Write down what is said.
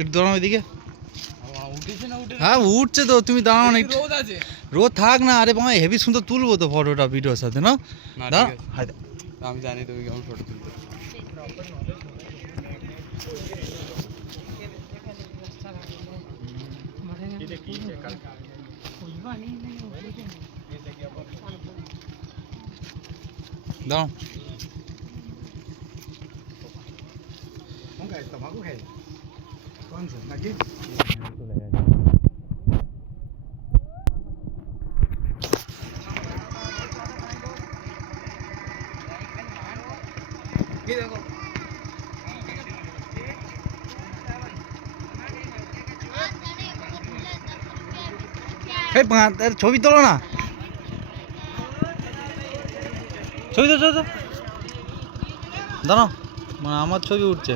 একটু দাঁড়াও এদিকে। হ্যাঁ উঠছে তো, তুমি দাঁড়াও না একটু। রোদ থাক না, আরে ভাই হেভি সুন্দর তুলবো তো ফটোটা ভিডিওর সাথে না। দাঁড়া, আমি জানি তুমি কেমন ফটো তুলতে। দাঁড়াও। ছবি তোলো না, ছবি তো দাঁড়াও, মানে আমার ছবি উঠছে।